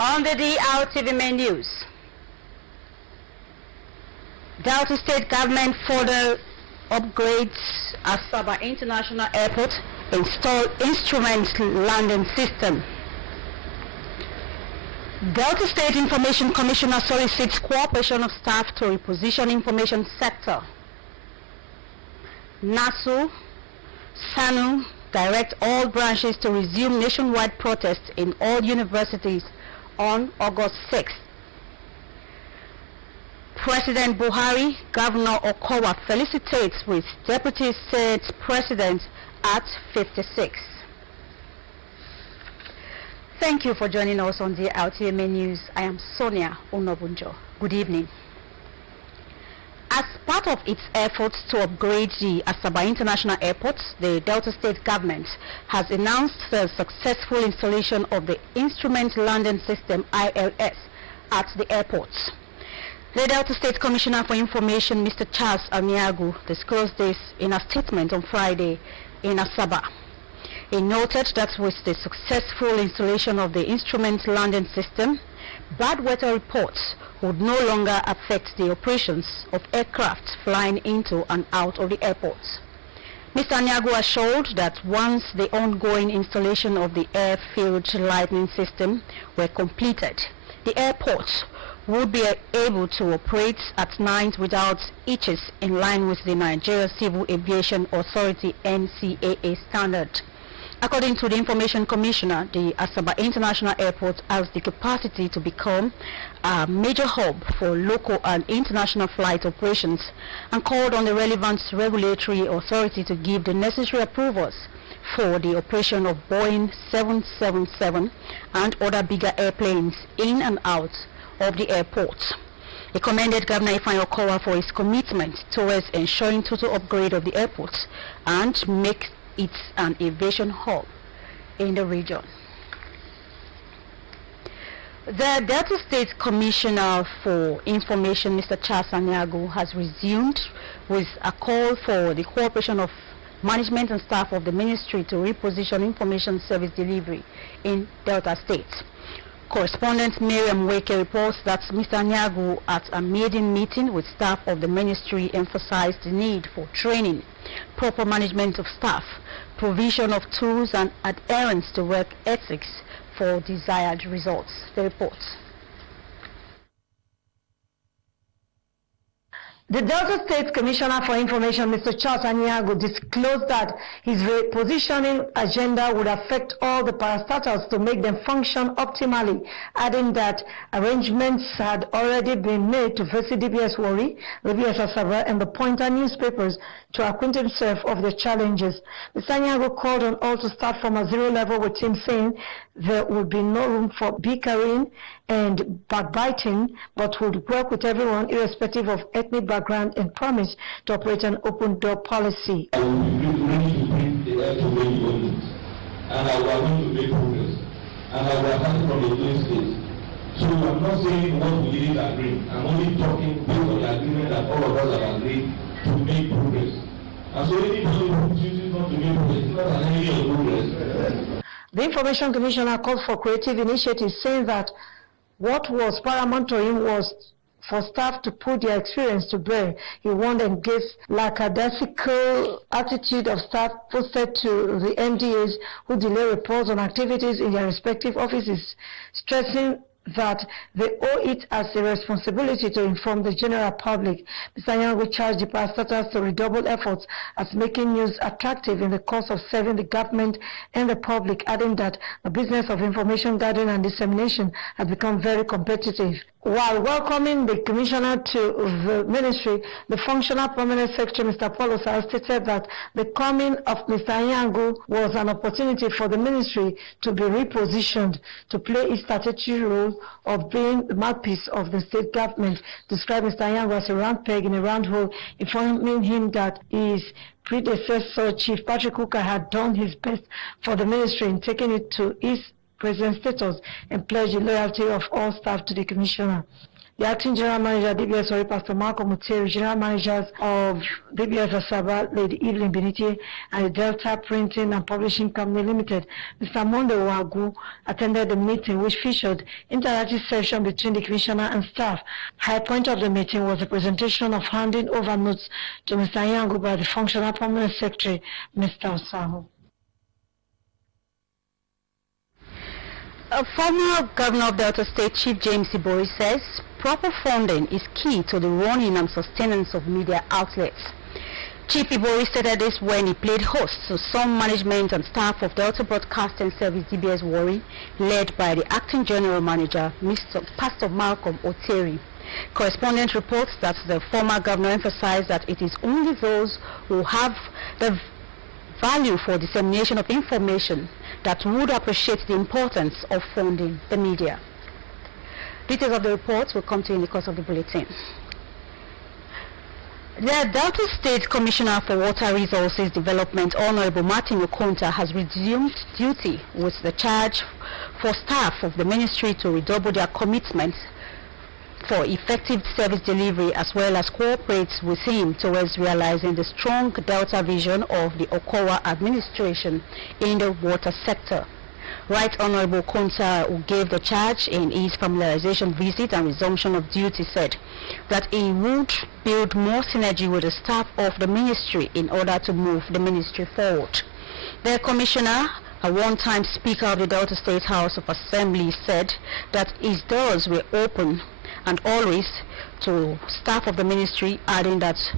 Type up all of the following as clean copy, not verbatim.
On the Drtv main news, Delta State government further upgrades Asaba International Airport, install instrument landing system. Delta State Information Commissioner solicits cooperation of staff to reposition information sector. NASU, SANU direct all branches to resume nationwide protests in all universities on August 6th. President Buhari, Governor Okowa felicitates with Deputy State President at 56. Thank you for joining us on the LTMA News. I am Sonia Onobunjo. Good evening. As part of its efforts to upgrade the Asaba International Airport, the Delta State government has announced the successful installation of the Instrument Landing System ILS at the airport. The Delta State Commissioner for Information, Mr. Charles Amiagu, disclosed this in a statement on Friday in Asaba. He noted that with the successful installation of the Instrument Landing System, bad weather reports would no longer affect the operations of aircraft flying into and out of the airport. Mr. Amiagu assured that once the ongoing installation of the airfield lighting system were completed, the airport would be able to operate at night without hitches in line with the Nigeria Civil Aviation Authority NCAA standard. According to the Information Commissioner, the Asaba International Airport has the capacity to become a major hub for local and international flight operations and called on the relevant regulatory authority to give the necessary approvals for the operation of Boeing 777 and other bigger airplanes in and out of the airport. He commended Governor Ifeanyi Okowa for his commitment towards ensuring total upgrade of the airport and make it an aviation hub in the region. The Delta State Commissioner for Information, Mr. Charles Amiagu, has resumed with a call for the cooperation of management and staff of the ministry to reposition information service delivery in Delta State. Correspondent Miriam Wake reports that Mr. Amiagu, at a maiden meeting with staff of the ministry, emphasized the need for training, proper management of staff, provision of tools and adherence to work ethics for desired results. The report. The Delta State Commissioner for Information, Mr. Charles Amiagu, disclosed that his repositioning agenda would affect all the parastatals to make them function optimally, adding that arrangements had already been made to visit DBS Warri, DBS Asaba, and the Pointer newspapers to acquaint himself of the challenges. Mr. Amiagu called on all to start from a zero level with him, saying there would be no room for bickering and backbiting, but would work with everyone irrespective of ethnic background and promise to operate an open door policy. I will be ready to bring the air to where you want it, and I will going to make progress, and I will start from a clean state. So I'm not saying what we didn't agree. I'm only talking based on the agreement that all of us have agreed to make progress. And so anybody who chooses not to make progress is not an enemy of progress. The Information Commissioner called for creative initiatives, saying that what was paramount to him was for staff to put their experience to bear. He warned against lackadaisical attitude of staff posted to the MDAs who delay reports on activities in their respective offices, stressing that they owe it as a responsibility to inform the general public. Mr. Amiagu charged the parastatals to redouble efforts at making news attractive in the course of serving the government and the public, adding that the business of information gathering and dissemination has become very competitive. While welcoming the commissioner to the ministry, the functional permanent secretary, Mr. Paulo, stated that the coming of Mr. Amiagu was an opportunity for the ministry to be repositioned to play its statutory role of being the mouthpiece of the state government. Described Mr. Amiagu as a round peg in a round hole, informing him that his predecessor, Chief Patrick Hooker, had done his best for the ministry in taking it to his present status and pledge the loyalty of all staff to the commissioner. The acting general manager, DBS Ori, Pastor Malcolm Muteri, general managers of DBS Asaba, Lady Evelyn Beniti, and the Delta Printing and Publishing Company Limited, Mr. Monde Wagu, attended the meeting, which featured interactive session between the commissioner and staff. High point of the meeting was the presentation of handing over notes to Mr. Yangu by the functional permanent secretary, Mr. Osaho. A former governor of Delta State, Chief James Ibori, says proper funding is key to the running and sustenance of media outlets. Chief Ibori stated this when he played host to some management and staff of Delta Broadcasting Service DBS Warri, led by the acting general manager, Mr. Pastor Malcolm Oteri. Correspondent reports that the former governor emphasized that it is only those who have the value for dissemination of information that would appreciate the importance of funding the media. Details of the reports will come to you in the course of the bulletin. The Delta State Commissioner for Water Resources Development, Honorable Martin Okonta, has resumed duty with the charge for staff of the ministry to redouble their commitment for effective service delivery, as well as cooperate with him towards realizing the strong Delta vision of the Okowa administration in the water sector. Right Honorable Konta, who gave the charge in his familiarization visit and resumption of duty, said that he would build more synergy with the staff of the ministry in order to move the ministry forward. The commissioner, a one-time speaker of the Delta State House of Assembly, said that his doors were open and always to staff of the ministry, adding that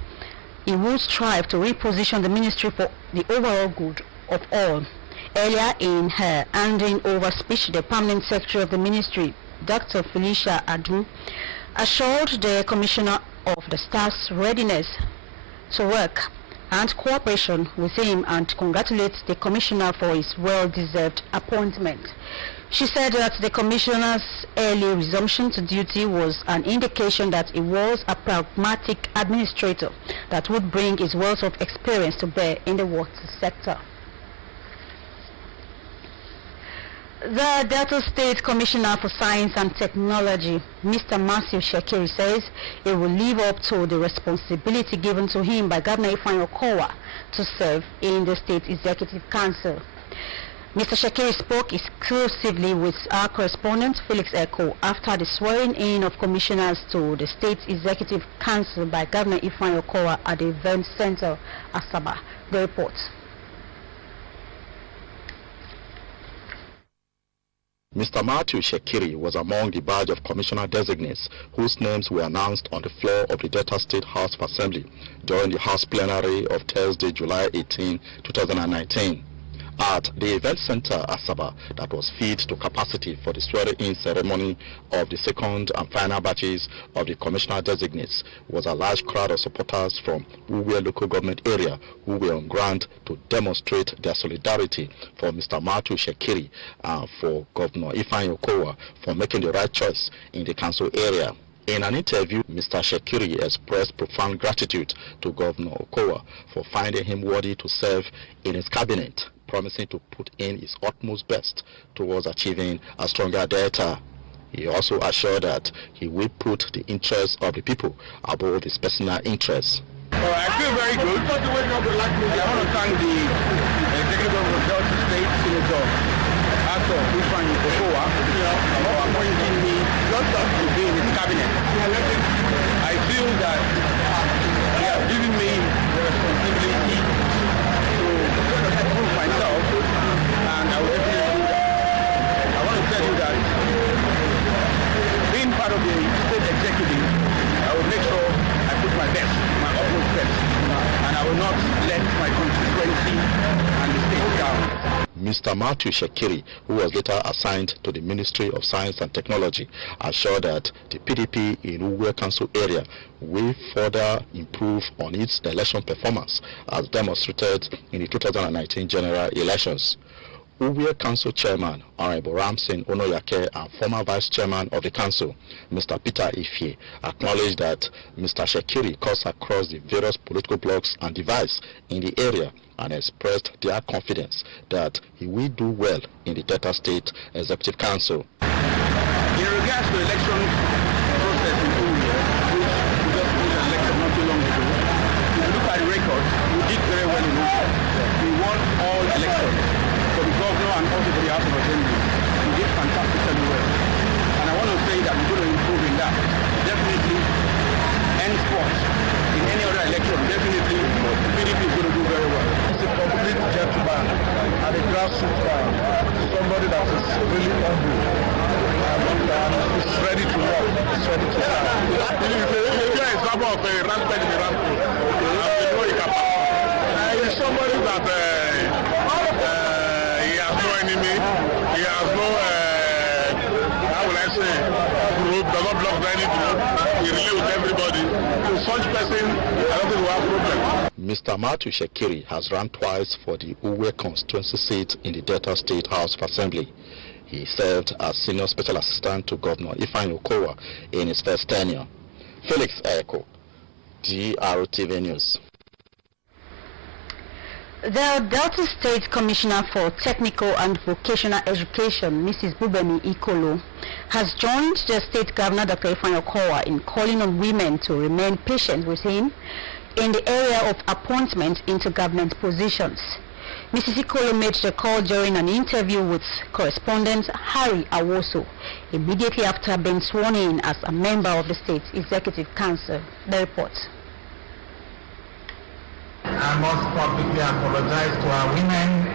he would strive to reposition the ministry for the overall good of all. Earlier in her handing over speech, the permanent secretary of the ministry, Dr. Felicia Adu, assured the commissioner of the staff's readiness to work and cooperation with him and congratulate the commissioner for his well-deserved appointment. She said that the commissioner's early resumption to duty was an indication that he was a pragmatic administrator that would bring his wealth of experience to bear in the water sector. The Delta State Commissioner for Science and Technology, Mr. Matthew Shekiri, says he will live up to the responsibility given to him by Governor Ifeanyi Okowa to serve in the State Executive Council. Mr. Shekiri spoke exclusively with our correspondent, Felix Eko, after the swearing-in of commissioners to the State Executive Council by Governor Ifeanyi Okowa at the Event Center, Asaba. The report. Mr. Matthew Shekiri was among the badge of commissioner designates whose names were announced on the floor of the Delta State House of Assembly during the House plenary of Thursday, July 18, 2019. At the event center Asaba that was filled to capacity for the swearing-in ceremony of the second and final batches of the commissioner designates was a large crowd of supporters from Uwe local government area who were on ground to demonstrate their solidarity for Mr. Matthew Shekiri and for Governor Ifeanyi Okowa for making the right choice in the council area. In an interview, Mr. Shekiri expressed profound gratitude to Governor Okowa for finding him worthy to serve in his cabinet, promising to put in his utmost best towards achieving a stronger Delta. He also assured that he will put the interests of the people above his personal interests. I feel very good. I want to thank the Executive Governor of Delta State, Senator Dr. Ifeanyi Okowa, for appointing me to be in his cabinet. I feel that he has given me the responsibility to prove myself, and I will definitely do that. I want to tell you that being part of the state executive, I will make sure I put my best, my utmost best, and I will not let my constituency and the state down. Mr. Matthew Shekiri, who was later assigned to the Ministry of Science and Technology, assured that the PDP in Uwe Council area will further improve on its election performance as demonstrated in the 2019 general elections. Uwe Council Chairman, Honorable Ramsin Onoyake, and former Vice Chairman of the Council, Mr. Peter Ifie, acknowledged that Mr. Shekiri cuts across the various political blocs and divides in the area and expressed their confidence that he will do well in the Delta State Executive Council. In regards to election process in somebody that is really humble and is ready to work, is ready to serve. If you're an example of a raspberry in Iran, he's somebody that he has no enemy, he has no, how will I say, group, does not block any group, he relates with everybody. So such person, I don't think we have problem. Mr. Matthew Shekiri has run twice for the Uwe constituency seat in the Delta State House of Assembly. He served as Senior Special Assistant to Governor Ifeanyi Okowa in his first tenure. Felix Eko, Drtv News. The Delta State Commissioner for Technical and Vocational Education, Mrs. Bubemi Ikolo, has joined the State Governor, Dr. Ifeanyi Okowa, in calling on women to remain patient with him in the area of appointment into government positions. Mrs. Ikolo made the call during an interview with correspondent Harry Awoso immediately after being sworn in as a member of the State Executive Council. The report. I must publicly apologize to our women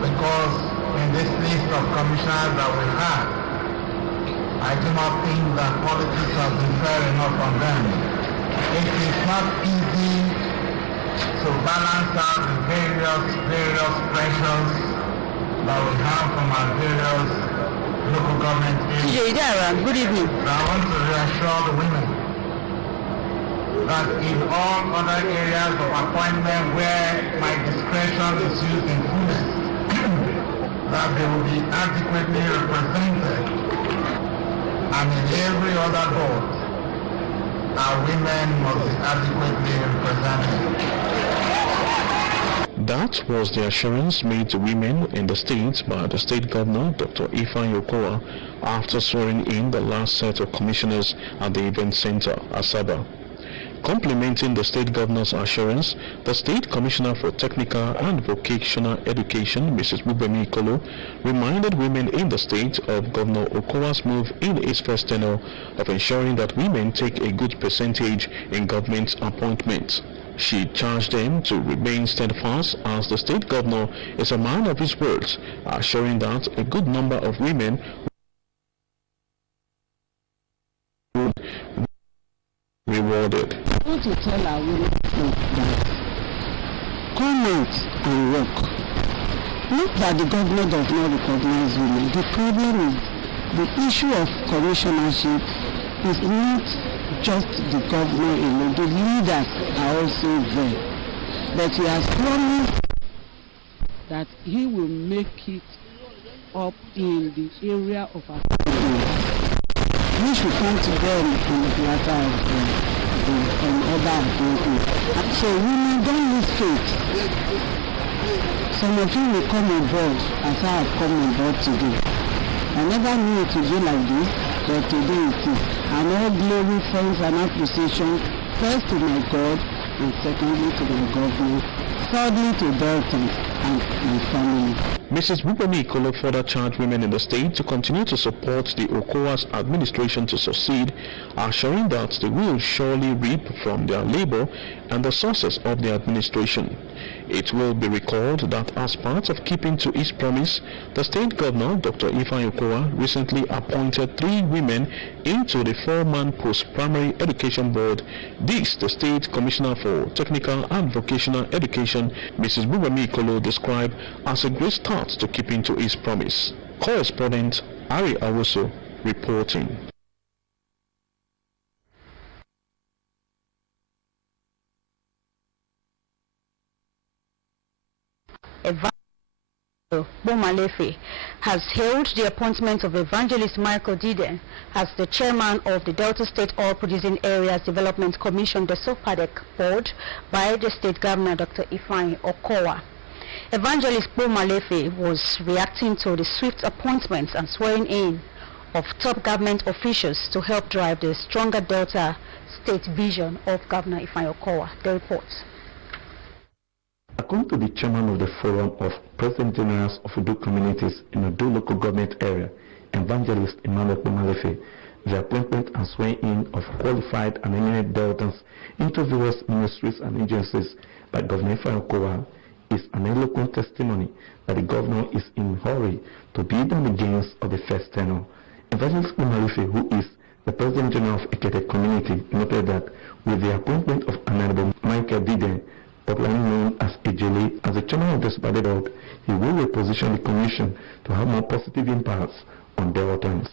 because in this list of commissioners that we have, I do not think that politics has been fair enough on them. It is not easy to balance out the various pressures that we have from our various local government agencies. Good evening. I want to reassure the women that in all other areas of appointment where my discretion is used in fullness, that they will be adequately represented. And in every other board, our women must be adequately represented. That was the assurance made to women in the state by the state governor, Dr. Ifeanyi Okowa, after swearing in the last set of commissioners at the event center, Asaba. Complementing the state governor's assurance, the State Commissioner for Technical and Vocational Education, Mrs. Bubemi Ikolo, reminded women in the state of Governor Okowa's move in his first tenure of ensuring that women take a good percentage in government appointments. She charged them to remain steadfast as the state governor is a man of his words, assuring that a good number of women would be rewarded. I want to tell our women that come out and work. Not that the government does not recognize women. The problem is the issue of commissionership is not just the governor alone. The leaders are also there. But he has promised that he will make it up in the area of our we should come to them on the platter of other appointments. So women don't lose faith. Some of you will come on board as I have come on board today. I never knew it would be like this, but today it is. And all glory, thanks and appreciation, first to my God, and secondly to my government, thirdly to Dalton and my family. Mrs. Bubemi Ikolo further charged women in the state to continue to support the Okowa's administration to succeed, assuring that they will surely reap from their labor and the sources of the administration. It will be recalled that as part of keeping to his promise, the state governor, Dr. Ifeanyi Okowa, recently appointed 3 women into the 4-man post-primary education board. This, the State Commissioner for Technical and Vocational Education, Mrs. Bubemi Ikolo, described as a great start to keeping to his promise. Correspondent Harry Awoso reporting. Bomalefe has hailed the appointment of Evangelist Michael Diden as the chairman of the Delta State Oil Producing Areas Development Commission, the SOPADEC board, by the state governor, Dr. Ifeanyi Okowa. Evangelist Bomalefe was reacting to the swift appointments and swearing in of top government officials to help drive the stronger Delta State vision of Governor Ifeanyi Okowa. The report. According to the chairman of the Forum of President Generals of Udu Communities in Udu local government area, Evangelist Emmanuel Bomalefe, the appointment and swearing in of qualified and eminent Deltans into various ministries and agencies by Governor Ifeanyi Okowa is an eloquent testimony that the governor is in a hurry to build on the gains of the first tenure. Evangelist Umarife, who is the President General of Ekete Community, noted that with the appointment of Honorable Michael Diden, popularly known as Ejele, as the chairman of the Super Board, he will reposition the commission to have more positive impacts on Deltans.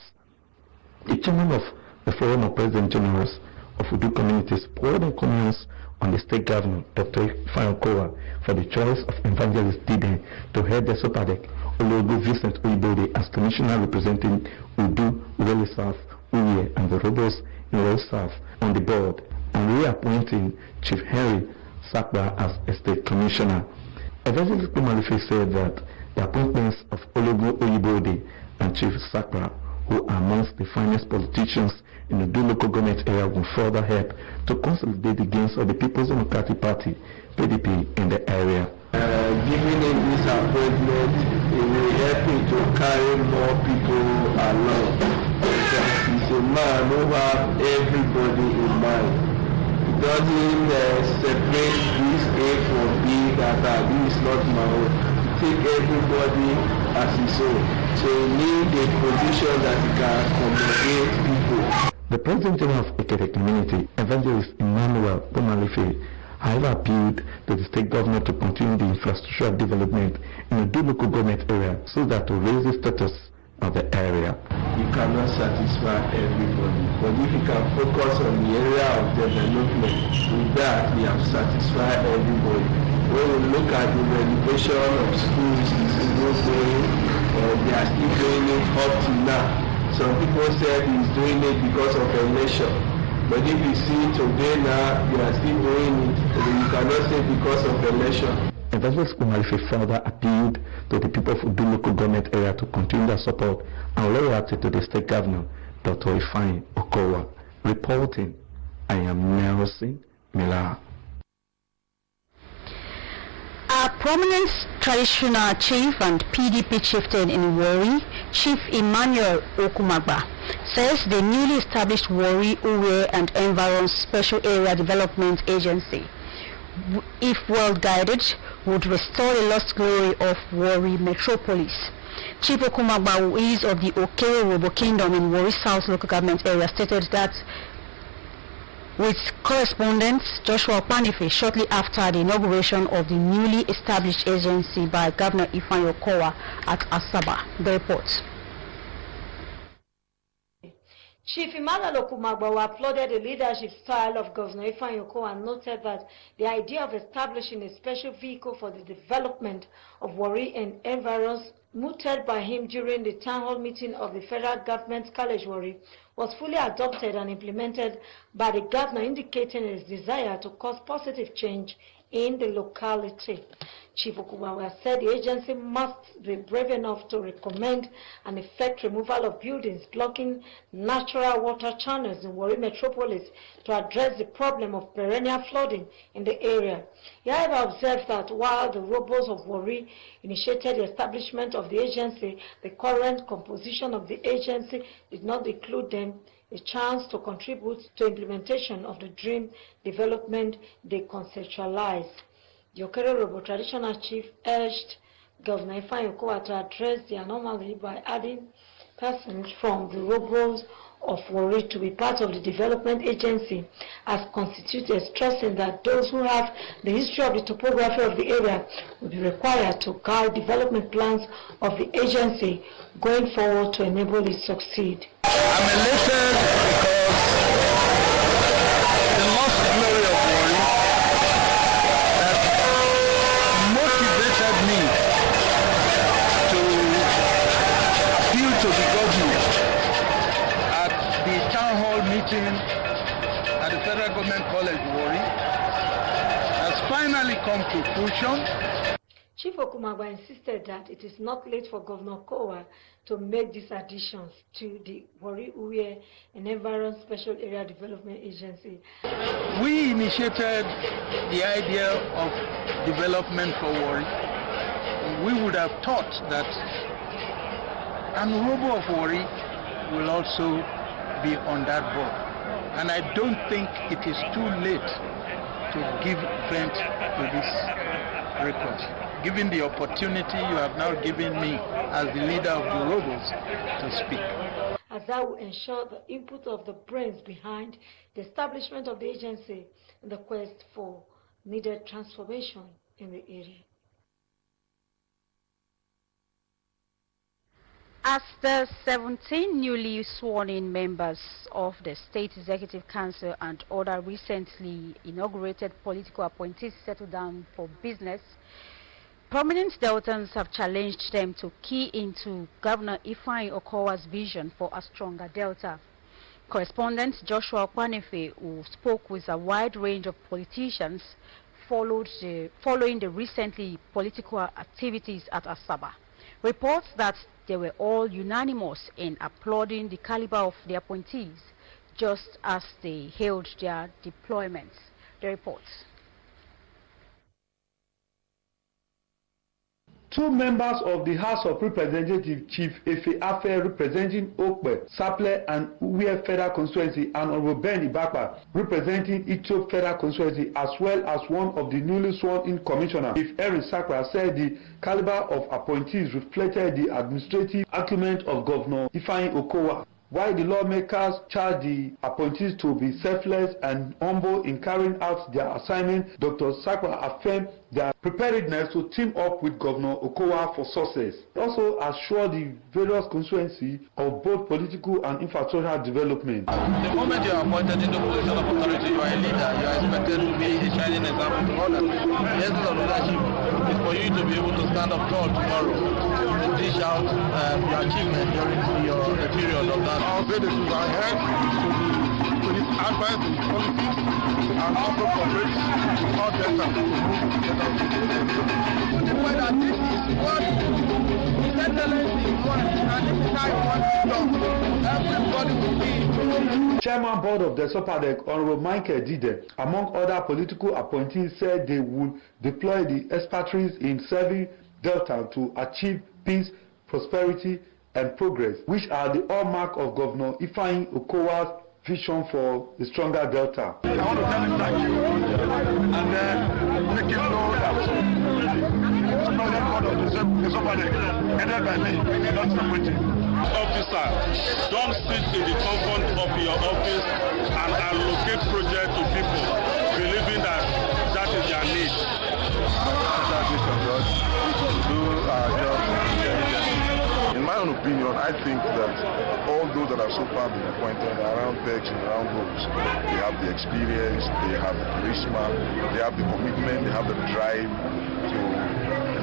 The chairman of the Forum of President Generals of Udu Communities poured on comments on the state governor, Dr. Fayokowa, for the choice of Evangelist Diden to head the SOPADEC, Ologo Vincent Oibode as commissioner representing Udu, Urele South, Uye, and the Robos in Urele South on the board, and reappointing Chief Henry Sakba as a state commissioner. Evangelist Umarife said that the appointments of Ologo Oibode and Chief Sakba, who are amongst the finest politicians in the Udu local government area, will further help to consolidate the gains of the People's Democratic Party, PDP, in the area. Giving him this appointment, it will help me to carry more people along. Because he's a man who has everybody in mind. He doesn't separate this A from B, that this is not my own. He takes everybody as his own. So he needs a position that he can accommodate people. The President General of Ekete Community, Evangelist Emmanuel Umarife, however, appealed to the state government to continue the infrastructural development in the local government area so that to raise the status of the area. You cannot satisfy everybody, but if you can focus on the area of development, with that we have satisfied everybody. When we look at the renovation of schools, they are still doing it up to now. Some people said he's doing it because of election. But if you see today now, they are still doing it. You cannot say because of election. Evangelist Umarife further appealed to the people of Udu local government area to continue their support and loyalty to the state governor, Dr. Ifeanyi Okowa. Reporting, I am Nelson Miller. A prominent traditional chief and PDP chieftain in Warri, Chief Emmanuel Okumagba, says the newly established Warri, Uwe and Environs Special Area Development Agency, if well guided, would restore the lost glory of Warri Metropolis. Chief Okumagba, who is of the Okere Robo Kingdom in Warri South local government area, stated that with correspondent Joshua Panife shortly after the inauguration of the newly established agency by Governor Ifeanyi Okowa at Asaba. The report. Chief Emmanuel Okumagba applauded the leadership style of Governor Ifeanyi Okowa and noted that the idea of establishing a special vehicle for the development of Warri and environs mooted by him during the town hall meeting of the federal government college Warri was fully adopted and implemented by the governor, indicating his desire to cause positive change in the locality. Chief Okumagba said the agency must be brave enough to recommend and effect removal of buildings blocking natural water channels in Warri Metropolis to address the problem of perennial flooding in the area. He however observed that while the Robos of Warri initiated the establishment of the agency, the current composition of the agency did not include them a chance to contribute to implementation of the dream development they conceptualized. The Okere Robo traditional chief urged Governor Ifeanyi Okowa to address the anomaly by adding persons from the Robos of Warri to be part of the development agency as constituted, stressing that those who have the history of the topography of the area will be required to guide development plans of the agency going forward to enable it succeed. I'm elated because the lost glory of Warri that motivated me to appeal to the government at the town hall meeting at the Federal Government College Warri has finally come to fruition. Chief Okumagba insisted that it is not late for Governor Okowa to make these additions to the Warri Uwe and Environ Special Area Development Agency. We initiated the idea of development for Warri. We would have thought that an Robo of Warri will also be on that board. And I don't think it is too late to give vent to this request. given the opportunity you have now given me as the leader of the rebels to speak. As that will ensure the input of the brains behind the establishment of the agency in the quest for needed transformation in the area. As the 17 newly sworn-in members of the State Executive Council and other recently inaugurated political appointees settle down for business, prominent Deltans have challenged them to key into Governor Ifeanyi Okowa's vision for a stronger Delta. Correspondent Joshua Okwanefe, who spoke with a wide range of politicians following the recently political activities at Asaba, reports that they were all unanimous in applauding the caliber of the appointees, just as they hailed their deployments. The reports. Two members of the House of Representatives, Chief Efe Afe representing Okpe, Saple and Uwe Federal Constituency, and Honorable Ben Ibakpa representing Ito Federal Constituency, as well as one of the newly sworn-in commissioner, Chief Erin Sakra, said the caliber of appointees reflected the administrative acumen of Governor Ifeanyi Okowa. While the lawmakers charged the appointees to be selfless and humble in carrying out their assignment, Dr. Sakwa affirmed their preparedness to team up with Governor Okowa for success. He also assured the various constituencies of both political and infrastructural development. The moment you are appointed into position of authority, you are a leader. You are expected to be a shining example to others. The essence of leadership is for you to be able to stand up tall tomorrow and dish out your achievement during the period of that. I'll say this is ahead to his advice and policies and also cooperate with all Delta to move together. Whether this is what His Excellency wants and this is how he wants it done, everybody will be. Chairman Board of the SOPADEC, Honorable Michael Dide, among other political appointees, said they would deploy the expatriates in serving Delta to achieve peace, prosperity, and progress, which are the hallmark of Governor Ifeanyi Okowa's vision for a stronger Delta. I want to tell him thank you and then make him know that the Board of the SOPADEC headed by me is not separating. Officer, don't sit in the comfort of your office and allocate projects to people, believing that that is their need. In my own opinion, I think that all those that have so far been appointed around pegs and around goals, they have the experience, they have the charisma, they have the commitment, they have the drive to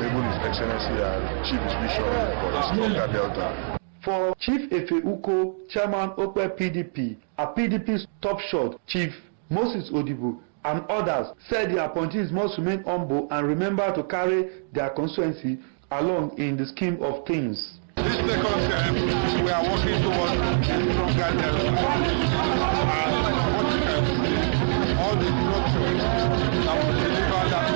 enable His Excellency and achieve his vision for a stronger Delta. For Chief Efe Uko, Chairman Okwe PDP, a PDP's top shot, Chief Moses Odibu, and others said the appointees must remain humble and remember to carry their constituency along in the scheme of things. This second term, we are working towards a stronger Delta. And what you can see, all the structures that will deliver that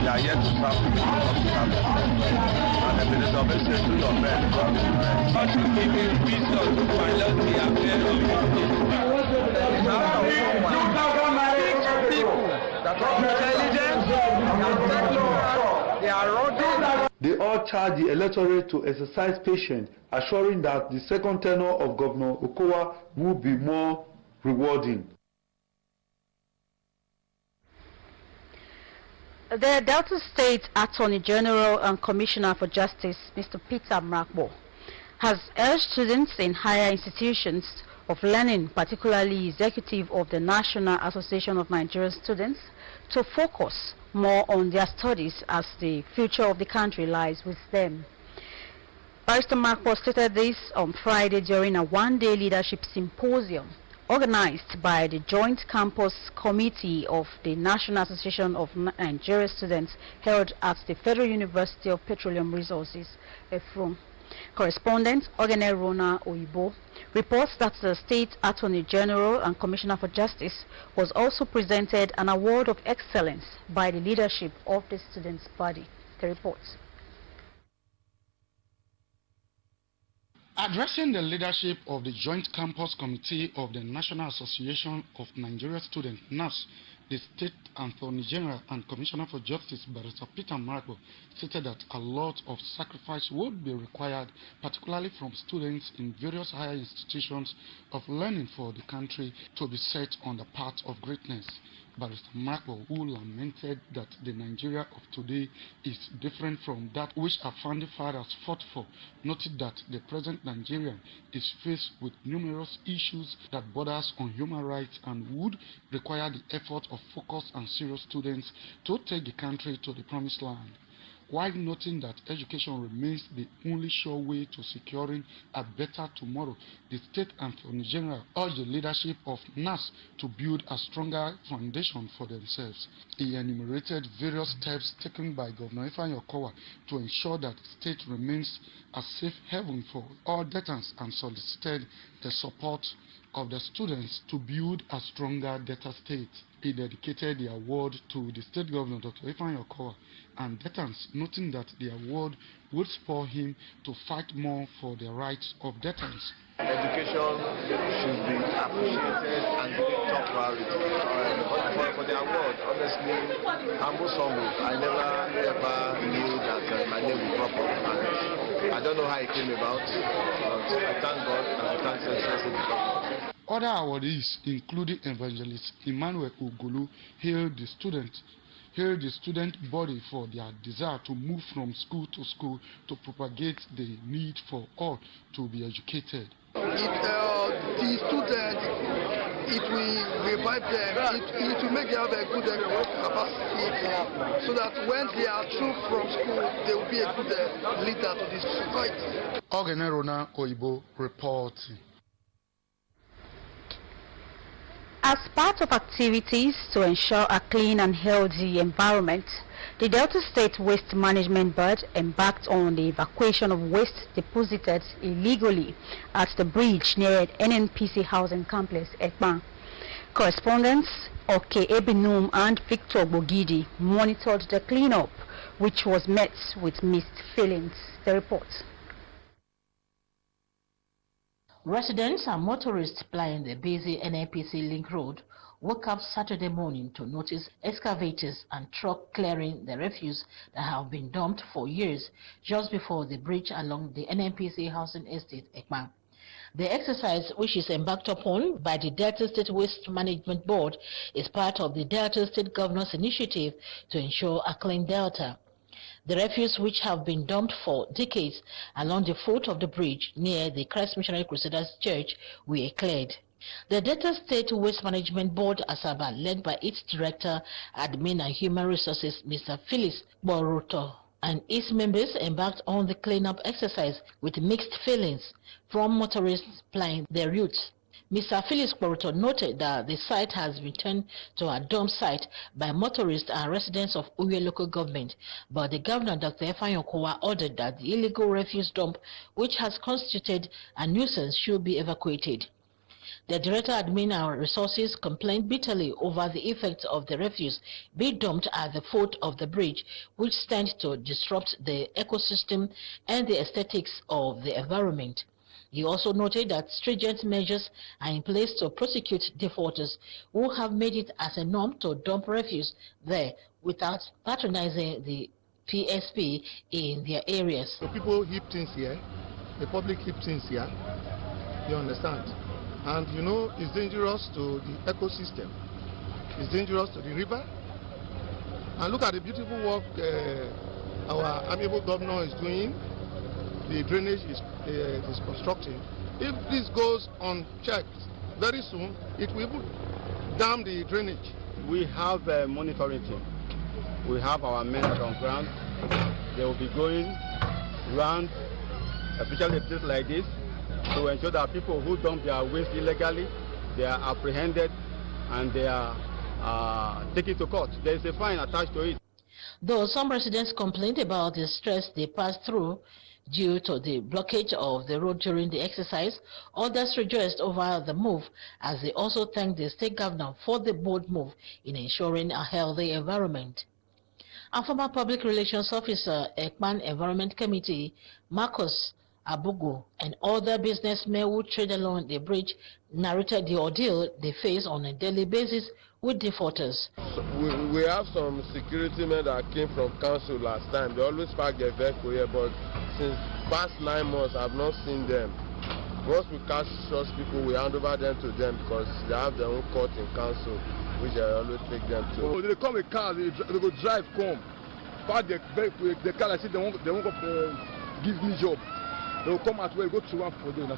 they are yet to start with and the Minister of Executive of Men. God should give him wisdom to finance the affairs of people that are intelligent, they are rugged. They all charged the electorate to exercise patience, assuring that the second tenure of Governor Okowa will be more rewarding. The Delta State Attorney General and Commissioner for Justice, Mr. Peter Mrakbo, has urged students in higher institutions of learning, particularly executive of the National Association of Nigerian Students, to focus more on their studies as the future of the country lies with them. Barrister Mrakbo stated this on Friday during a one-day leadership symposium organized by the Joint Campus Committee of the National Association of Nigerian Students held at the Federal University of Petroleum Resources, EFRUM. Correspondent Ogene Rona Oyibo reports that the State Attorney General and Commissioner for Justice was also presented an award of excellence by the leadership of the students' body. The reports. Addressing the leadership of the Joint Campus Committee of the National Association of Nigerian Students, NAS, The State Attorney General and Commissioner for Justice, Barrister Peter Marco, stated that a lot of sacrifice would be required, particularly from students in various higher institutions of learning for the country to be set on the path of greatness. Barrister Marco, who lamented that the Nigeria of today is different from that which our founding fathers fought for, noted that the present Nigeria is faced with numerous issues that borders on human rights and would require the effort of focused and serious students to take the country to the promised land. While noting that education remains the only sure way to securing a better tomorrow, the State Attorney General urged the leadership of NAS to build a stronger foundation for themselves. He enumerated various steps taken by Governor Ifeanyi Okowa to ensure that the state remains a safe haven for all debtors and solicited the support of the students to build a stronger debtor state. He dedicated the award to the state governor, Dr. Ifeanyi Okowa, and debtors, noting that the award would spur him to fight more for the rights of debtors. Education should be appreciated and given top priority. For the award, honestly, I'm most humble. I never ever knew that my name would drop up. I don't know how it came about, but I thank God and I thank Central. Other awardees, including evangelist Emmanuel Ogulu, hailed the student body for their desire to move from school to school to propagate the need for all to be educated. The students, it will revive them, it will make them have a good capacity, so that when they are through from school, they will be a good leader to this society. Ogenerona Oibo reporting. As part of activities to ensure a clean and healthy environment, the Delta State Waste Management Board embarked on the evacuation of waste deposited illegally at the bridge near NNPC Housing Complex, Ekpan. Correspondents Oke Ebinum and Victor Bogidi monitored the cleanup, which was met with mixed feelings. The report. Residents and motorists plying the busy NNPC Link Road woke up Saturday morning to notice excavators and truck clearing the refuse that have been dumped for years just before the bridge along the NNPC Housing Estate, Ekpan. The exercise, which is embarked upon by the Delta State Waste Management Board, is part of the Delta State Governor's initiative to ensure a clean Delta. The refuse, which have been dumped for decades along the foot of the bridge near the Christ Missionary Crusaders Church, were cleared. The Delta State Waste Management Board, Asaba, led by its Director, Admin and Human Resources, Mr. Phyllis Boruto, and its members embarked on the cleanup exercise with mixed feelings from motorists plying their routes. Mr. Phyllis Boruto noted that the site has been turned to a dump site by motorists and residents of Uyo local government, but the governor, Dr. Ifeanyi Okowa, ordered that the illegal refuse dump, which has constituted a nuisance, should be evacuated. The Director Admin and Resources complained bitterly over the effects of the refuse being dumped at the foot of the bridge, which stands to disrupt the ecosystem and the aesthetics of the environment. He also noted that stringent measures are in place to prosecute defaulters who have made it as a norm to dump refuse there without patronizing the PSP in their areas. So people heap things here, the public heap things here, you understand? And you know, it's dangerous to the ecosystem, it's dangerous to the river. And look at the beautiful work our amiable governor is doing. The drainage is constructing. If this goes unchecked, very soon it will dam the drainage. We have a monitoring team. We have our men on ground. They will be going around, especially a place like this, to ensure that people who dump their waste illegally, they are apprehended and they are taken to court. There is a fine attached to it. Though some residents complained about the stress they passed through due to the blockage of the road during the exercise, others rejoiced over the move, as they also thanked the state governor for the bold move in ensuring a healthy environment. And former Public Relations Officer, Ekpan Environment Committee, Marcus Abugu, and other businessmen who trade along the bridge narrated the ordeal they face on a daily basis with defaulters. We have some security men that came from council last time. They always park their vehicle here, but since past 9 months, I've not seen them. Once we catch such people, we hand over them to them because they have their own court in council, which I always take them to. So they come with cars, they go drive, come, park the car, I say they won't give me job. They will come at where go to one for them.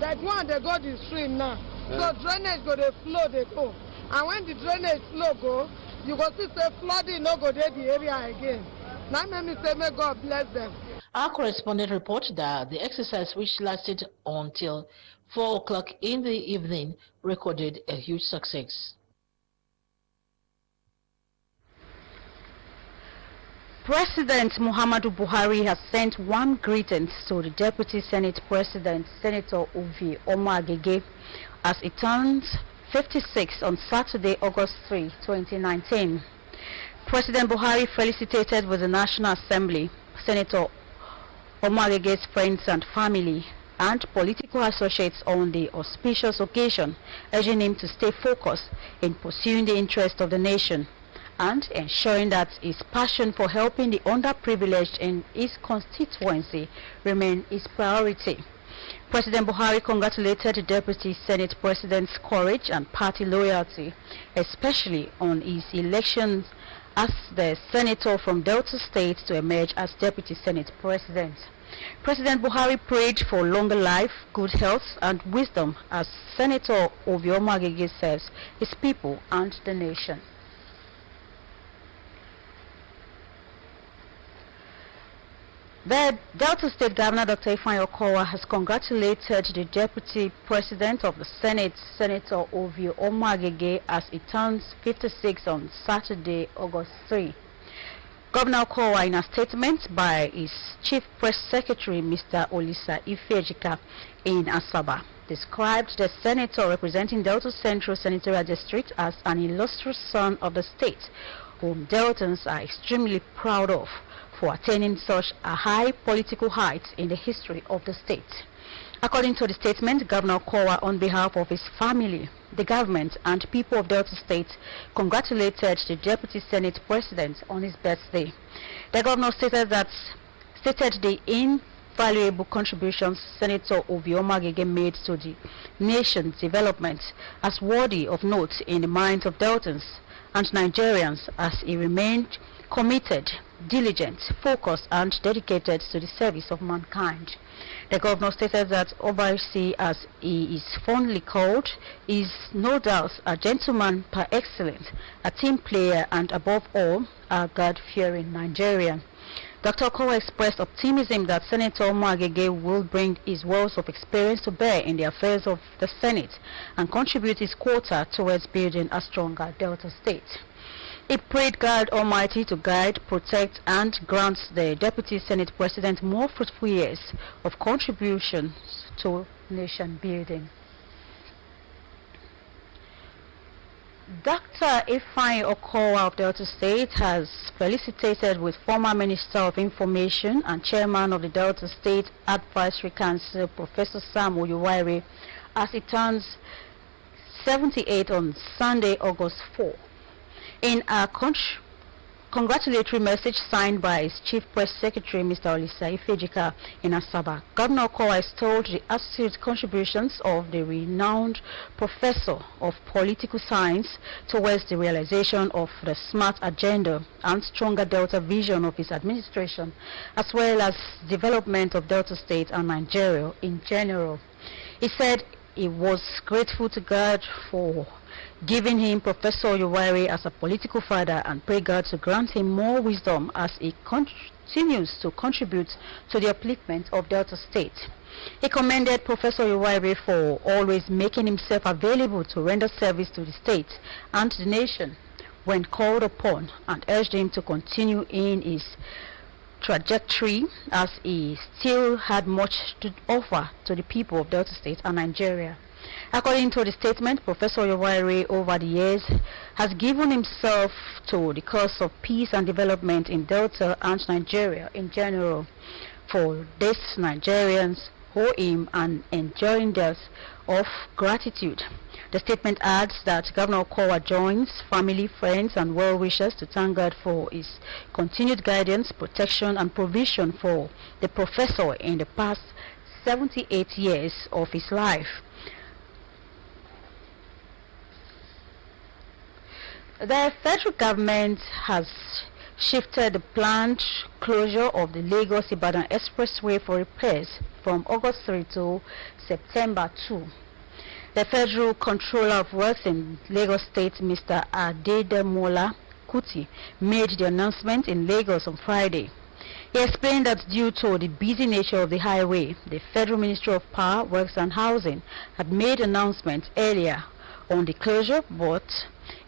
That one, they go the stream now. So drainage go, they flow, they go. And when the drainage flow go, you go see say flooding no go there the area again. Now make me say may God bless them. Our correspondent reports that the exercise, which lasted until 4 o'clock in the evening, recorded a huge success. President Muhammadu Buhari has sent warm greetings to the Deputy Senate President, Senator Uvi Omagege, as he turns 56 on Saturday, August 3, 2019. President Buhari felicitated with the National Assembly, Senator Omagege's friends and family and political associates on the auspicious occasion, urging him to stay focused in pursuing the interests of the nation and ensuring that his passion for helping the underprivileged in his constituency remain his priority. President Buhari congratulated the Deputy Senate President's courage and party loyalty, especially on his election as the senator from Delta State to emerge as Deputy Senate President. President Buhari prayed for longer life, good health and wisdom, as Senator Ovio Magege says, his people and the nation. The Delta State Governor, Dr. Ifeanyi Okowa, has congratulated the Deputy President of the Senate, Senator Ovio Omagege, as he turns 56 on Saturday, August 3. Governor Okowa, in a statement by his Chief Press Secretary, Mr. Olisa Ifejika, in Asaba, described the senator representing Delta Central Senatorial District as an illustrious son of the state, whom Deltans are extremely proud of for attaining such a high political height in the history of the state. According to the statement, Governor Okowa, on behalf of his family, the government and people of Delta State, congratulated the Deputy Senate President on his birthday. The governor stated the invaluable contributions Senator Ovio Magege made to the nation's development as worthy of note in the minds of Deltans and Nigerians, as he remained committed, diligent, focused and dedicated to the service of mankind. The governor stated that Obaisi, as he is fondly called, is no doubt a gentleman par excellence, a team player and above all, a God-fearing Nigerian. Dr. Okowa expressed optimism that Senator Omagege will bring his wealth of experience to bear in the affairs of the Senate and contribute his quota towards building a stronger Delta State. He prayed God Almighty to guide, protect and grant the Deputy Senate President more fruitful years of contributions to nation building. Dr. Ifeanyi Okowa of Delta State has felicitated with former Minister of Information and Chairman of the Delta State Advisory Council, Professor Sam Oyuwaire, as he turns 78 on Sunday, August 4. In a congratulatory message signed by his Chief Press Secretary, Mr. Olisa Ifejika, in Asaba, Governor Okowa has told the astute contributions of the renowned professor of political science towards the realization of the smart agenda and stronger Delta vision of his administration, as well as development of Delta State and Nigeria in general. He said he was grateful to God for giving him Professor Oyuwaire as a political father and pray God to grant him more wisdom as he continues to contribute to the upliftment of Delta State. He commended Professor Oyuwaire for always making himself available to render service to the state and the nation when called upon, and urged him to continue in his trajectory as he still had much to offer to the people of Delta State and Nigeria. According to the statement, Professor Oyuwaire over the years has given himself to the cause of peace and development in Delta and Nigeria in general. For this, Nigerians owe him an enduring debt of gratitude. The statement adds that Governor Okowa joins family, friends and well-wishers to thank God for his continued guidance, protection and provision for the professor in the past 78 years of his life. The federal government has shifted the planned closure of the Lagos-Ibadan Expressway for repairs from August 3 to September 2. The Federal Controller of Works in Lagos State, Mr. Adedemola Kuti, made the announcement in Lagos on Friday. He explained that due to the busy nature of the highway, the Federal Ministry of Power, Works and Housing had made announcements earlier on the closure, but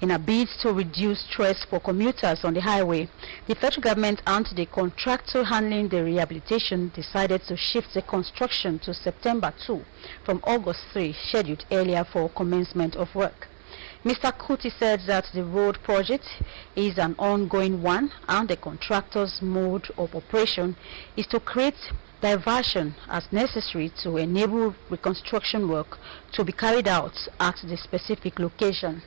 in a bid to reduce stress for commuters on the highway, the federal government and the contractor handling the rehabilitation decided to shift the construction to September 2 from August 3, scheduled earlier for commencement of work. Mr. Kuti said that the road project is an ongoing one and the contractor's mode of operation is to create diversion as necessary to enable reconstruction work to be carried out at the specific location.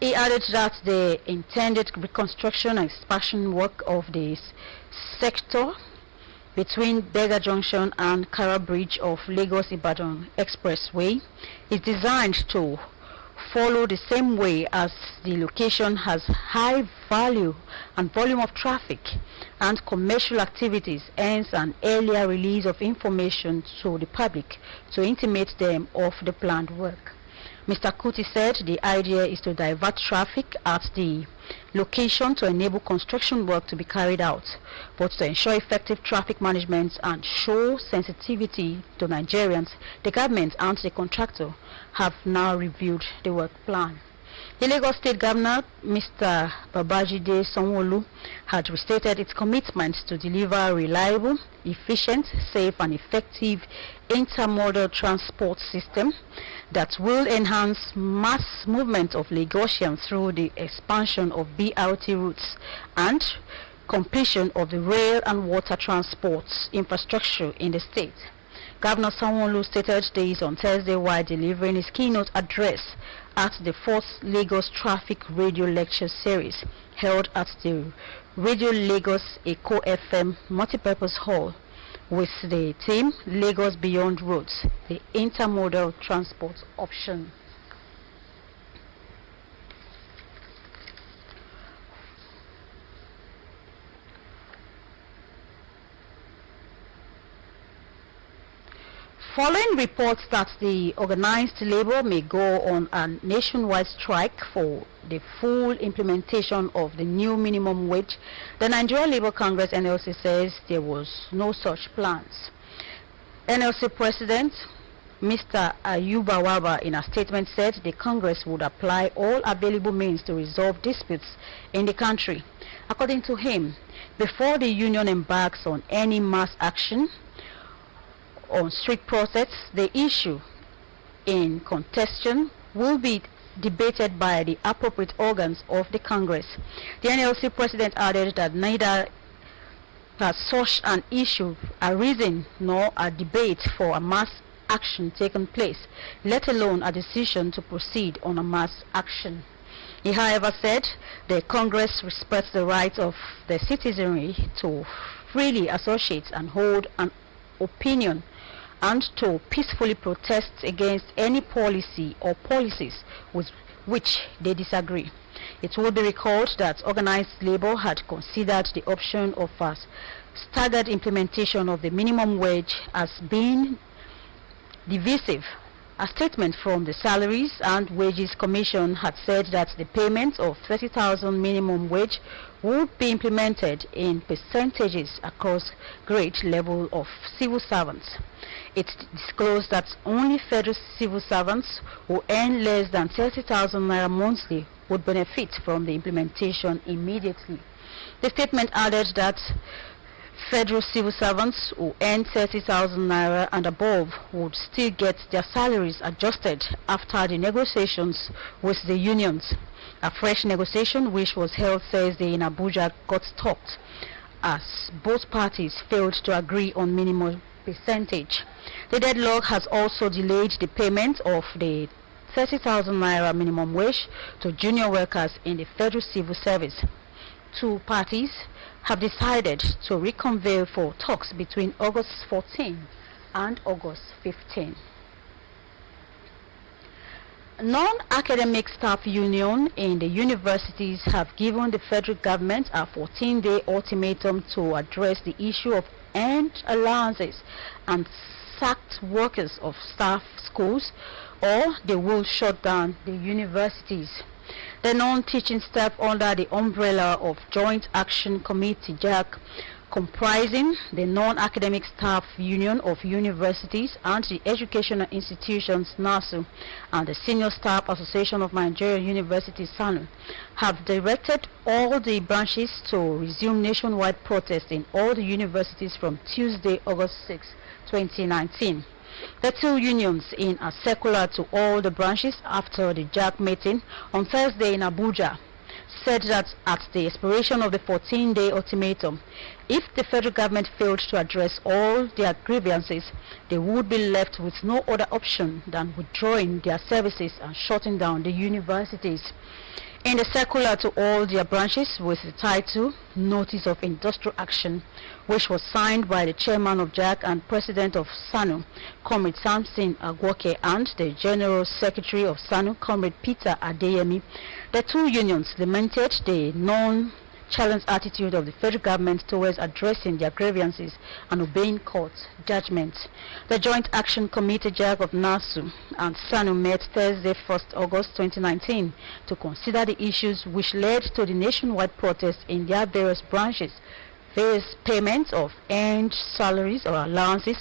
He added that the intended reconstruction and expansion work of this sector between Berger Junction and Kara Bridge of Lagos-Ibadan Expressway is designed to follow the same way as the location has high value and volume of traffic and commercial activities, hence an earlier release of information to the public to intimate them of the planned work. Mr. Kuti said the idea is to divert traffic at the location to enable construction work to be carried out, but to ensure effective traffic management and show sensitivity to Nigerians, the government and the contractor have now reviewed the work plan. The Lagos State Governor, Mr. Babajide Sanwo-Olu, had restated its commitment to deliver reliable, efficient, safe and effective intermodal transport system that will enhance mass movement of Lagosians through the expansion of BRT routes and completion of the rail and water transport infrastructure in the state. Governor Sanwo-Olu stated this on Thursday while delivering his keynote address at the 4th Lagos Traffic Radio Lecture Series held at the Radio Lagos Eco FM Multipurpose Hall with the theme Lagos Beyond Roads, the intermodal transport option. Following reports that the organized labor may go on a nationwide strike for the full implementation of the new minimum wage, the Nigeria Labour Congress NLC says there was no such plans. NLC President Mr. Ayuba Waba in a statement said the Congress would apply all available means to resolve disputes in the country. According to him, before the union embarks on any mass action on street protests, the issue in contention will be debated by the appropriate organs of the Congress. The NLC president added that neither has such an issue arisen nor a debate for a mass action taken place, let alone a decision to proceed on a mass action. He, however, said the Congress respects the right of the citizenry to freely associate and hold an opinion and to peacefully protest against any policy or policies with which they disagree. It will be recalled that organized labor had considered the option of a staggered implementation of the minimum wage as being divisive. A statement from the Salaries and Wages Commission had said that the payment of 30,000 minimum wage would be implemented in percentages across grade level of civil servants. It disclosed that only federal civil servants who earn less than 30,000 naira monthly would benefit from the implementation immediately. The statement added that federal civil servants who earn 30,000 naira and above would still get their salaries adjusted after the negotiations with the unions. A fresh negotiation which was held Thursday in Abuja got stopped as both parties failed to agree on minimum percentage. The deadlock has also delayed the payment of the 30,000 naira minimum wage to junior workers in the federal civil service. Two parties have decided to reconvene for talks between August 14 and August 15. Non-academic staff union in the universities have given the federal government a 14-day ultimatum to address the issue of earned allowances and sacked workers of staff schools, or they will shut down the universities. The non-teaching staff under the umbrella of Joint Action Committee JAC, comprising the non-academic staff union of universities and the educational institutions NASU and the Senior Staff Association of Nigerian Universities SANU, have directed all the branches to resume nationwide protests in all the universities from Tuesday, August 6, 2019. The two unions, in a circular to all the branches after the JAC meeting on Thursday in Abuja, said that at the expiration of the 14-day ultimatum, if the federal government failed to address all their grievances, they would be left with no other option than withdrawing their services and shutting down the universities. In the circular to all their branches with the title Notice of Industrial Action, which was signed by the chairman of JAC and president of SANU, Comrade Samson Agwoke, and the general secretary of SANU, Comrade Peter Adeyemi, the two unions lamented the non-challenge attitude of the federal government towards addressing their grievances and obeying court judgments. The Joint Action Committee JAC of NASU and SANU met Thursday, 1st August 2019 to consider the issues which led to the nationwide protests in their various branches: various payments of earned salaries or allowances,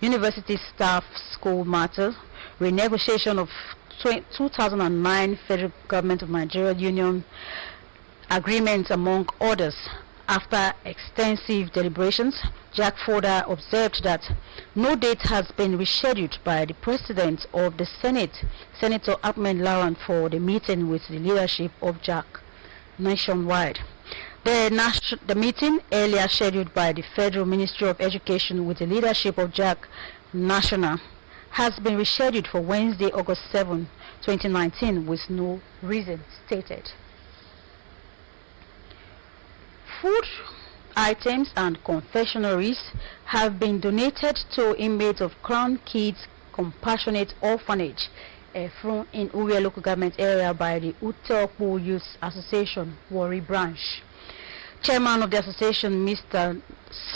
university staff school matters, renegotiation of 2009 Federal Government of Nigeria Union agreements, among others. After extensive deliberations, JAC further observed that no date has been rescheduled by the President of the Senate, Senator Ahmed Lawan, for the meeting with the leadership of JAC nationwide. The meeting, earlier scheduled by the Federal Ministry of Education with the leadership of JAC National, has been rescheduled for Wednesday, August 7, 2019, with no reason stated. Food items and confectionaries have been donated to inmates of Crown Kids Compassionate Orphanage in Uwe local government area by the Utopo Youth Association, Warri branch. Chairman of the association, Mr.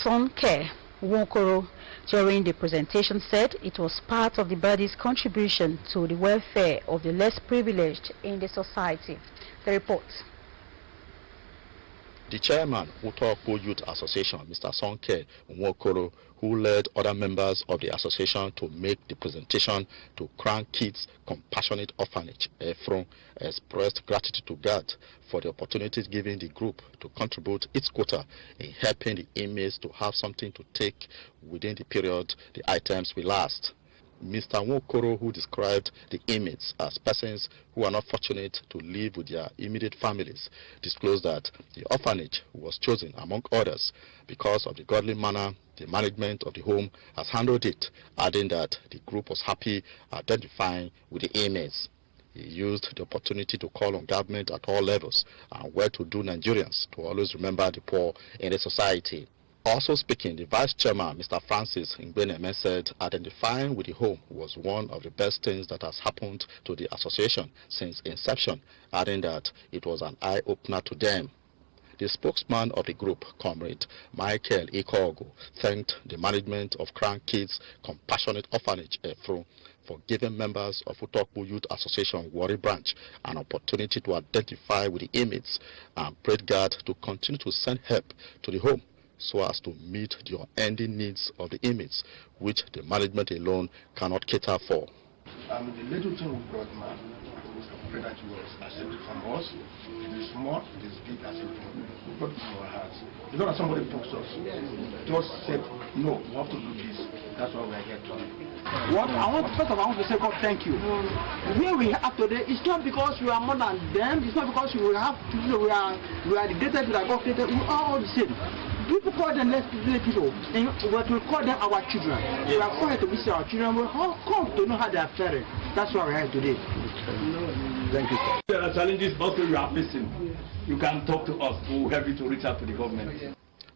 Sonke Wokoro, during the presentation said it was part of the body's contribution to the welfare of the less privileged in the society. The report. The chairman, Utopo Youth Association, Mr. Sonke Wokoro, who led other members of the association to make the presentation to Crown Kids Compassionate Orphanage, EFRON, expressed gratitude to God for the opportunities given the group to contribute its quota in helping the inmates to have something to take within the period the items will last. Mr. Wokoro, who described the inmates as persons who are not fortunate to live with their immediate families, disclosed that the orphanage was chosen, among others, because of the godly manner the management of the home has handled it, adding that the group was happy identifying with the inmates. He used the opportunity to call on government at all levels and well-to-do Nigerians to always remember the poor in the society. Also speaking, the Vice Chairman, Mr. Francis Ngbeneme, said identifying with the home was one of the best things that has happened to the association since inception, adding that it was an eye-opener to them. The spokesman of the group, Comrade Michael Ikogo, thanked the management of Crown Kids Compassionate Orphanage, EFRO, for giving members of Utopo Youth Association Warri branch an opportunity to identify with the inmates and prayed God to continue to send help to the home so as to meet the unending needs of the inmates, which the management alone cannot cater for. The little thing we brought, man, we pray that you will accept it from us. It is small, it is big, as it we brought it from our hearts. It's not that somebody forced us. Just said, no, we have to do this. That's why we are here today. First of all, I want to say, God, thank you. Where we are today, it's not because we are more than them. It's not because we are the greatest that God created. We are all the same. People call them less privileged people, and what we call them our children. We are calling to visit our children. We come to know how they are faring. That's why we're here today. Thank you, sir. There are challenges also you are facing. You can talk to us. We will help you to reach out to the government.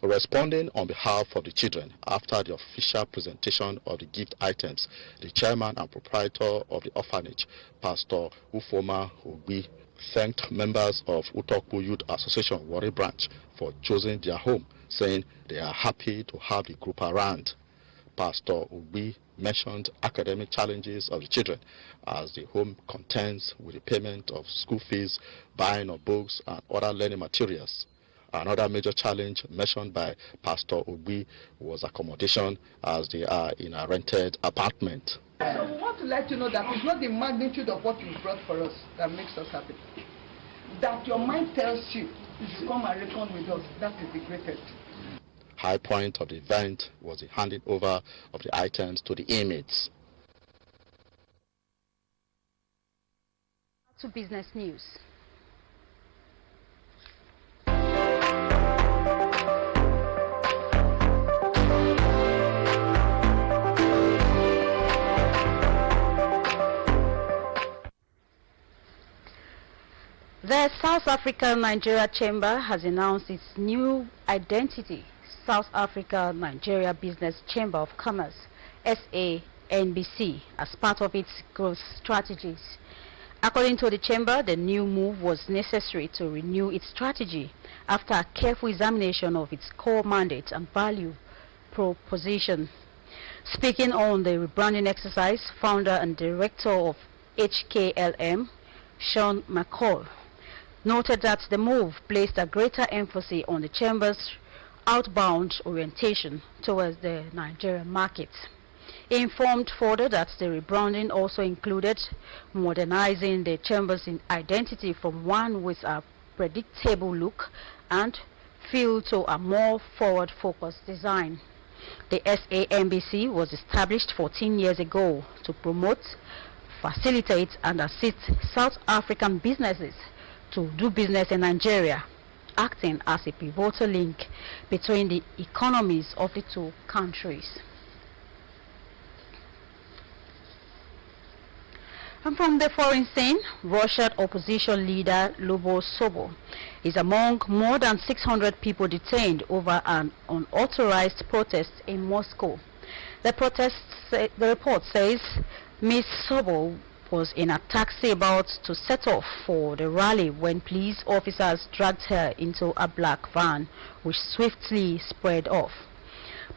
Responding on behalf of the children after the official presentation of the gift items, the chairman and proprietor of the orphanage, Pastor Ufoma Ogbi, thanked members of Utokpo Youth Association Warri Branch for choosing their home, saying they are happy to have the group around. Pastor Ogbi mentioned academic challenges of the children as the home contends with the payment of school fees, buying of books and other learning materials. Another major challenge mentioned by Pastor Ogbi was accommodation, as they are in a rented apartment. So we want to let you know that it's not the magnitude of what you brought for us that makes us happy. That your mind tells you to come and reckon with us, that is the greatest. High point of the event was the handing over of the items to the inmates. To business news. The South African Nigeria Chamber has announced its new identity, South Africa Nigeria Business Chamber of Commerce, SANBC, as part of its growth strategies. According to the chamber, the new move was necessary to renew its strategy after a careful examination of its core mandate and value proposition. Speaking on the rebranding exercise, founder and director of HKLM, Sean McCall, noted that the move placed a greater emphasis on the chamber's outbound orientation towards the Nigerian market. He informed further that the rebranding also included modernizing the chamber's identity from one with a predictable look and feel to a more forward-focused design. The SANBC was established 14 years ago to promote, facilitate and assist South African businesses to do business in Nigeria, acting as a pivotal link between the economies of the two countries. And from the foreign scene, Russian opposition leader Lobo Sobo is among more than 600 people detained over an unauthorized protest in Moscow. The report says Ms. Sobo was in a taxi about to set off for the rally when police officers dragged her into a black van, which swiftly spread off.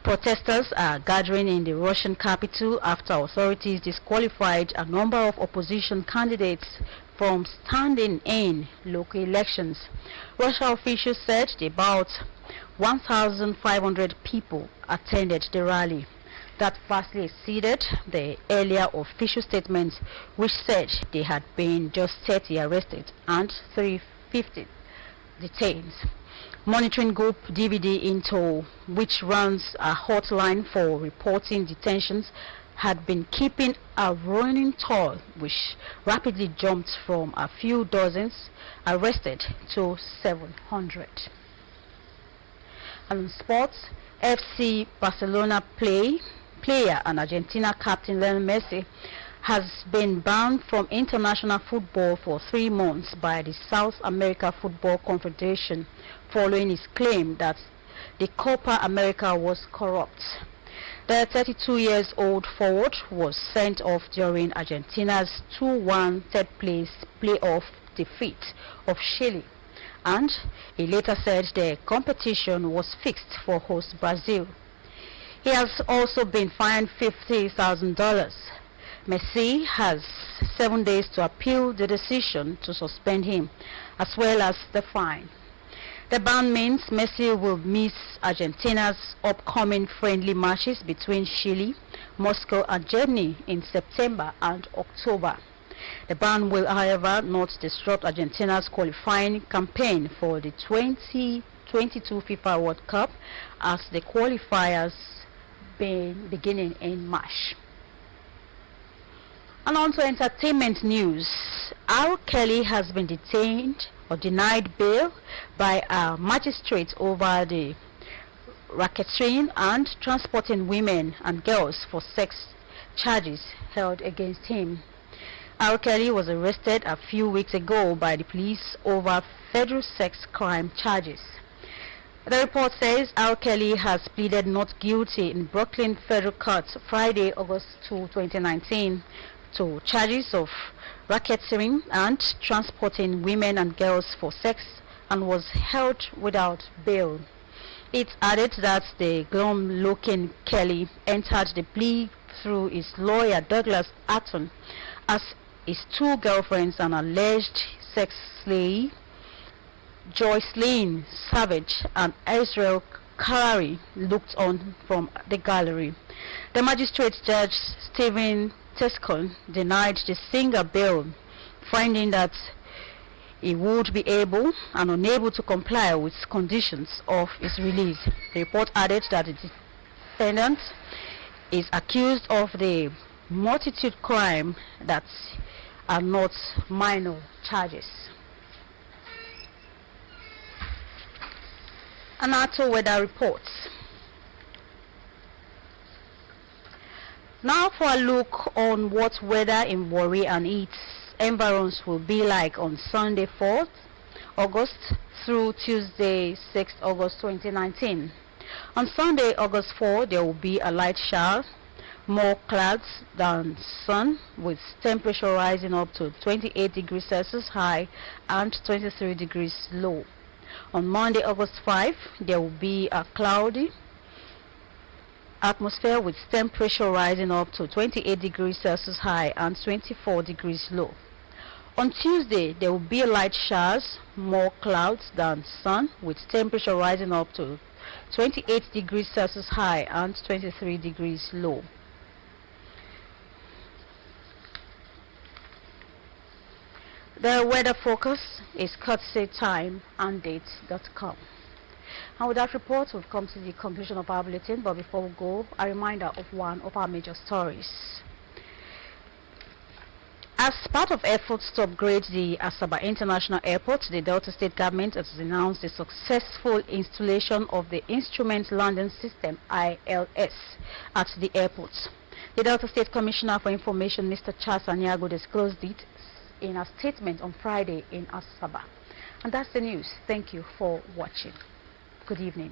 Protesters are gathering in the Russian capital after authorities disqualified a number of opposition candidates from standing in local elections. Russian officials said about 1,500 people attended the rally. That vastly exceeded the earlier official statements, which said they had been just 30 arrested and 350 detained. Monitoring group DVD Into, which runs a hotline for reporting detentions, had been keeping a running toll, which rapidly jumped from a few dozens arrested to 700. And in sports, FC Barcelona player and Argentina captain Lionel Messi has been banned from international football for 3 months by the South America Football Confederation following his claim that the Copa America was corrupt. The 32-year-old forward was sent off during Argentina's 2-1 third-place playoff defeat of Chile, and he later said the competition was fixed for host Brazil. He has also been fined $50,000. Messi has 7 days to appeal the decision to suspend him, as well as the fine. The ban means Messi will miss Argentina's upcoming friendly matches between Chile, Moscow and Germany in September and October. The ban will, however, not disrupt Argentina's qualifying campaign for the 2022 FIFA World Cup, as the qualifiers beginning in March. And on to entertainment news. R. Kelly has been detained or denied bail by a magistrate over the racketeering and transporting women and girls for sex charges held against him. R. Kelly was arrested a few weeks ago by the police over federal sex crime charges. The report says R. Kelly has pleaded not guilty in Brooklyn Federal Court Friday, August 2, 2019 to charges of racketeering and transporting women and girls for sex and was held without bail. It added that the glum-looking Kelly entered the plea through his lawyer Douglas Atton as his two girlfriends and alleged sex slave Joycelyn Savage and Israel Karari looked on from the gallery. The magistrate judge Stephen Tescon denied the singer bail, finding that he would be able and unable to comply with conditions of his release. The report added that the defendant is accused of the multitude crime that are not minor charges. And NATO weather reports. Now for a look on what weather in Warri and its environs will be like on Sunday 4th August through Tuesday 6th August 2019. On Sunday August 4, there will be a light shower, more clouds than sun, with temperature rising up to 28 degrees Celsius high and 23 degrees low. On Monday August 5, there will be a cloudy atmosphere with temperature rising up to 28 degrees Celsius high and 24 degrees low. On Tuesday, there will be light showers, more clouds than sun, with temperature rising up to 28 degrees Celsius high and 23 degrees low. The weather forecast is courtesy timeanddate.com. And with that report, we've come to the conclusion of our bulletin, but before we go, a reminder of one of our major stories. As part of efforts to upgrade the Asaba International Airport, the Delta State government has announced the successful installation of the Instrument Landing System (ILS) at the airport. The Delta State Commissioner for Information, Mr. Charles Anyago, disclosed it in a statement on Friday in Asaba. And that's the news. Thank you for watching. Good evening.